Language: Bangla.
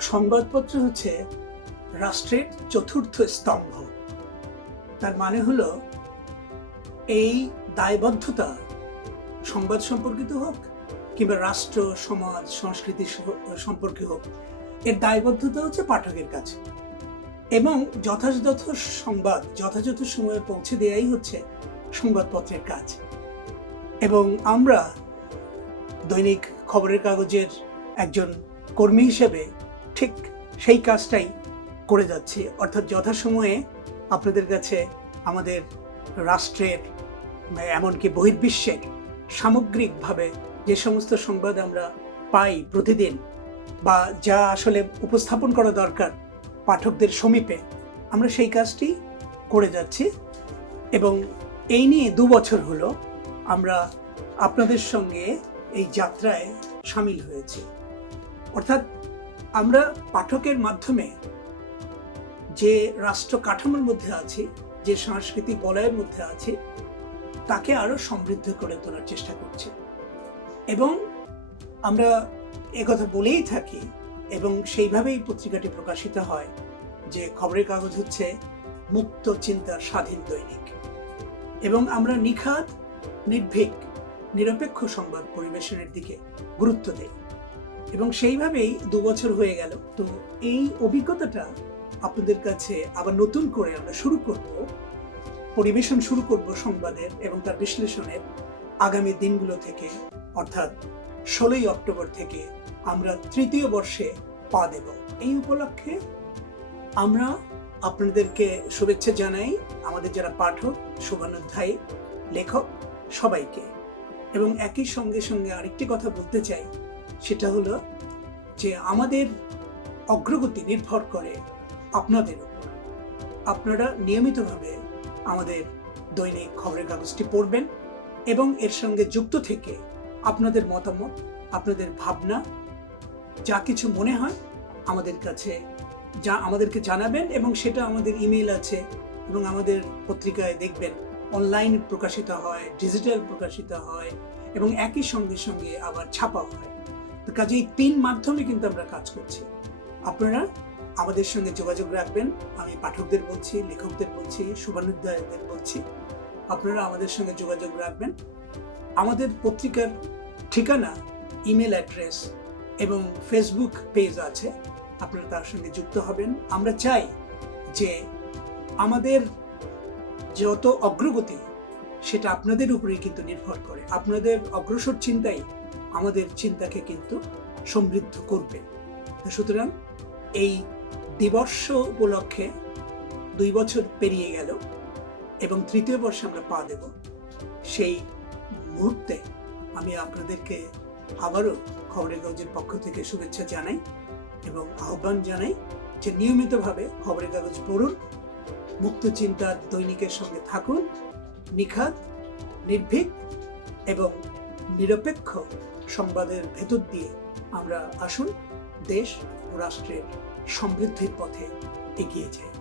সংবাদপত্র হচ্ছে রাষ্ট্রের চতুর্থ স্তম্ভ। তার মানে হলো, এই দায়বদ্ধতা সংবাদ সম্পর্কিত হোক কিংবা রাষ্ট্র, সমাজ, সংস্কৃতি সম্পর্কে হোক, এর দায়বদ্ধতা হচ্ছে পাঠকের কাছে। এবং যথাযথ সংবাদ, যথাযথ সময়ে পৌঁছে দেওয়াই হচ্ছে সংবাদপত্রের কাজ। এবং আমরা দৈনিক খবরের কাগজের একজন কর্মী হিসেবে ঠিক সেই কাজটাই করে যাচ্ছি। অর্থাৎ যথাসময়ে আপনাদের কাছে আমাদের রাষ্ট্রের, এমনকি বহির্বিশ্বের সামগ্রিকভাবে যে সমস্ত সংবাদ আমরা পাই প্রতিদিন বা যা আসলে উপস্থাপন করা দরকার পাঠকদের সমীপে, আমরা সেই কাজটি করে যাচ্ছি। এবং এই নিয়ে দু বছর হলো আমরা আপনাদের সঙ্গে এই যাত্রায় সামিল হয়েছি। অর্থাৎ আমরা পাঠকের মাধ্যমে যে রাষ্ট্র কাঠামোর মধ্যে আছি, যে সাংস্কৃতিক বলয়ের মধ্যে আছি, তাকে আরও সমৃদ্ধ করে তোলার চেষ্টা করছে। এবং আমরা একথা বলেই থাকি এবং সেইভাবেই পত্রিকাটি প্রকাশিত হয় যে খবরের কাগজ হচ্ছে মুক্ত চিন্তার স্বাধীন দৈনিক। এবং আমরা নিখাত, নির্ভীক, নিরপেক্ষ সংবাদ পরিবেশনের দিকে গুরুত্ব দেই। এবং সেইভাবেই দু বছর হয়ে গেল। তো এই অভিজ্ঞতাটা আপনাদের কাছে আবার নতুন করে আমরা শুরু করব। পরিবেশন শুরু করব সংবাদের এবং তার বিশ্লেষণের আগামী দিনগুলো থেকে। অর্থাৎ ষোলোই অক্টোবর থেকে আমরা তৃতীয় বর্ষে পা দেব। এই উপলক্ষে আমরা আপনাদেরকে শুভেচ্ছা জানাই। আমাদের যারা পাঠক, শুভানুধ্যায়ী, লেখক, সবাইকে। এবং একই সঙ্গে সঙ্গে আরেকটি কথা বলতে চাই। সেটা হলো যে আমাদের অগ্রগতি নির্ভর করে আপনাদের উপর। আপনারা নিয়মিতভাবে আমাদের দৈনিক খবরের কাগজটি পড়বেন এবং এর সঙ্গে যুক্ত থেকে আপনাদের মতামত, আপনাদের ভাবনা, যা কিছু মনে হয় আমাদের কাছে যা আমাদেরকে জানাবেন এবং সেটা আমাদের ইমেল আছে এবং আমাদের পত্রিকায় দেখবেন। অনলাইন প্রকাশিত হয়, ডিজিটাল প্রকাশিত হয় এবং একই সঙ্গে সঙ্গে আবার ছাপা হয়। তো কাজেই তিন মাধ্যমে কিন্তু আমরা কাজ করছি। আপনারা আমাদের সঙ্গে যোগাযোগ রাখবেন। আমি পাঠকদের বলছি, লেখকদের বলছি শুভানুধ্যায়ীদের বলছি। আপনারা আমাদের সঙ্গে যোগাযোগ রাখবেন। আমাদের পত্রিকার ঠিকানা, ইমেল অ্যাড্রেস এবং ফেসবুক পেজ আছে। আপনারা তার সঙ্গে যুক্ত হবেন। আমরা চাই যে আমাদের যত অগ্রগতি, সেটা আপনাদের উপরেই কিন্তু নির্ভর করে। আপনাদের অগ্রসর চিন্তাই আমাদের চিন্তাকে কিন্তু সমৃদ্ধ করবে। সুতরাং এই দিবর্ষ উপলক্ষে দুই বছর পেরিয়ে গেল এবং তৃতীয় বর্ষে আমরা পা দেব। সেই মুহূর্তে আমি আপনাদেরকে আবারও খবরের কাগজের পক্ষ থেকে শুভেচ্ছা জানাই এবং আহ্বান জানাই যে নিয়মিতভাবে খবরের কাগজ পড়ুন, মুক্ত চিন্তার দৈনিকের সঙ্গে থাকুন, নিখাত, নির্ভীক এবং নিরপেক্ষ সংবাদের ভেতর দিয়ে আমরা আসুন দেশ ও রাষ্ট্রের সমৃদ্ধির পথে এগিয়ে যাই।